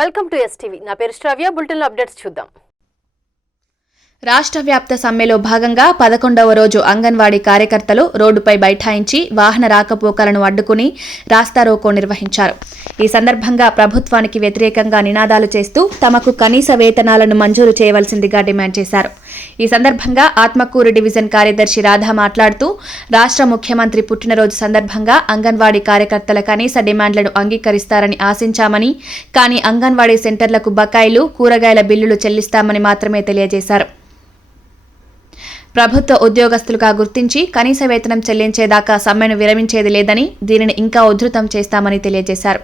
Welcome to STV. నా పేరు శ్రావ్య. Bulletin లో అప్డేట్స్ చూద్దాం. రాష్ట్ర వ్యాప్త సమ్మెలో భాగంగా 11వ రోజు అంగన్వాడీ కార్యకర్తలు రోడ్డుపై బైఠాయించి వాహన రాకపోకలను అడ్డుకుని రాస్తారోకో నిర్వహించారు. ఈ సందర్భంగా ప్రభుత్వానికి వ్యతిరేకంగా నినాదాలు చేస్తూ తమకు కనీస వేతనాలను మంజూరు చేయవలసిందిగా డిమాండ్ చేశారు. ఈ సందర్భంగా ఆత్మకూరు డివిజన్ కార్యదర్శి రాధా మాట్లాడుతూ రాష్ట్ర ముఖ్యమంత్రి పుట్టినరోజు సందర్భంగా అంగన్వాడీ కార్యకర్తల కనీస డిమాండ్లను అంగీకరిస్తారని ఆశించామని, కానీ అంగన్వాడీ సెంటర్లకు బకాయిలు, కూరగాయల బిల్లులు చెల్లిస్తామని మాత్రమే తెలియజేశారు. ప్రభుత్వ ఉద్యోగస్తులుగా గుర్తించి కనీస వేతనం చెల్లించేదాకా సమ్మెను విరమించేది లేదని, దీనిని ఇంకా ఉధృతం చేస్తామని తెలియజేశారు.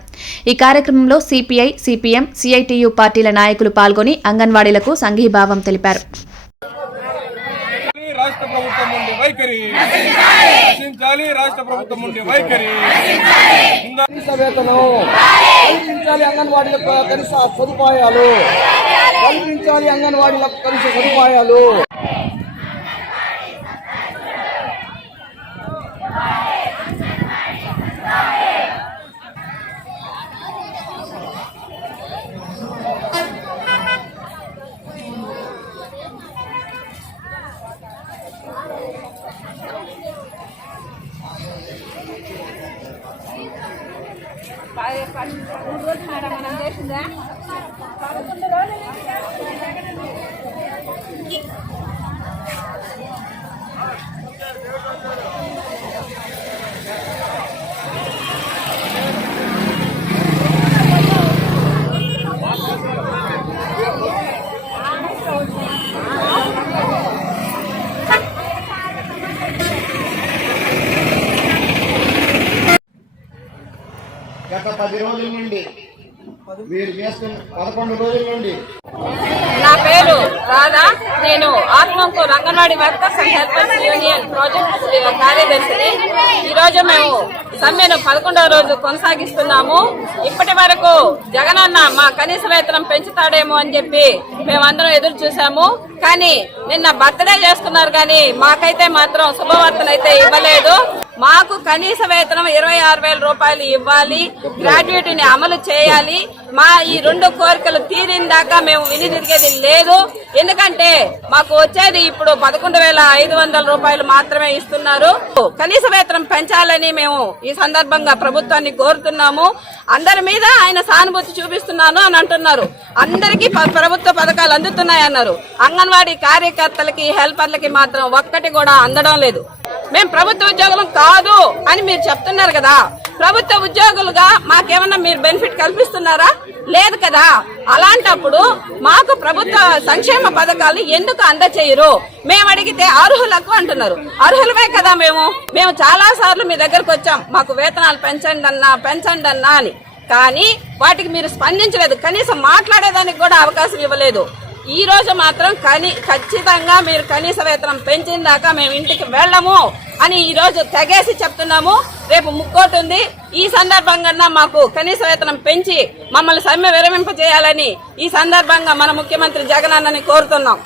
ఈ కార్యక్రమంలో సిపిఐ, సిపిఎం, సిఐటియు పార్టీల నాయకులు పాల్గొని అంగన్వాడీలకు సంఘీభావం తెలిపారు. రాష్ట్ర ప్రభుత్వం నుండి వైఖరి రాష్ట్ర ప్రభుత్వం నుండి వైఖరి కల్పించాలి, అంగన్వాడీలకు కనీస సదుపాయాలు కల్పించాలి, అంగన్వాడీలకు కనీస సదుపాయాలు. గత 10 రోజుల నుండి మీరు చేస్తున్న 11 రోజుల నుండి. నా పేరు రాధా. నేను Atmakur anganwadi workers and helpers union project కార్యదర్శిని. ఈ రోజు మేము సమ్మెను 11వ రోజు కొనసాగిస్తున్నాము. ఇప్పటి వరకు జగనన్న మా కనీస వేతనం పెంచుతాడేమో అని చెప్పి మేమందరం ఎదురు చూసాము. కానీ నిన్న బర్త్డే చేసుకున్నారు, కానీ మాకైతే మాత్రం శుభవార్తలు అయితే ఇవ్వలేదు. మాకు కనీస వేతనం 26,000 రూపాయలు ఇవ్వాలి, గ్రాడ్యుయేటీని అమలు చేయాలి. మా ఈ 2 కోరికలు తీరిన దాకా మేము వినిదిరిగేది లేదు. ఎందుకంటే మాకు వచ్చేది ఇప్పుడు 11,500 రూపాయలు మాత్రమే ఇస్తున్నారు. కనీస వేతనం పెంచాలని మేము ఈ సందర్భంగా ప్రభుత్వాన్ని కోరుతున్నాము. అందరి మీద ఆయన సానుభూతి చూపిస్తున్నాను అని అంటున్నారు. అందరికీ ప్రభుత్వ పథకాలు అందుతున్నాయన్నారు. అంగన్వాడీ కార్యకర్తలకి, హెల్పర్లకి మాత్రం ఒక్కటి కూడా అందడం లేదు. మేము ప్రభుత్వ ఉద్యోగులం కాదు అని మీరు చెప్తున్నారు కదా, ప్రభుత్వ ఉద్యోగులుగా మాకేమన్నా మీరు బెనిఫిట్ కల్పిస్తున్నారా? లేదు కదా. అలాంటప్పుడు మాకు ప్రభుత్వ సంక్షేమ పథకాలు ఎందుకు అందచేయరు? మేము అడిగితే అర్హులకు అంటున్నారు. అర్హులమే కదా మేము చాలా సార్లు మీ దగ్గరకు వచ్చాం, మాకు వేతనాలు పెంచండి అన్నా అని. కానీ వాటికి మీరు స్పందించలేదు. కనీసం మాట్లాడేదానికి కూడా అవకాశం ఇవ్వలేదు. ఈ రోజు మాత్రం ఖచ్చితంగా మీరు కనీస వేతనం పెంచిన దాకా మేము ఇంటికి వెళ్ళము అని ఈ రోజు తెగేసి చెప్తున్నాము. రేపు ముక్కోటి ఉంది. ఈ సందర్భంగా మాకు కనీస వేతనం పెంచి మమ్మల్ని సమ్మె విరమింపజేయాలని ఈ సందర్భంగా మన ముఖ్యమంత్రి జగన్ అన్నని కోరుతున్నాం.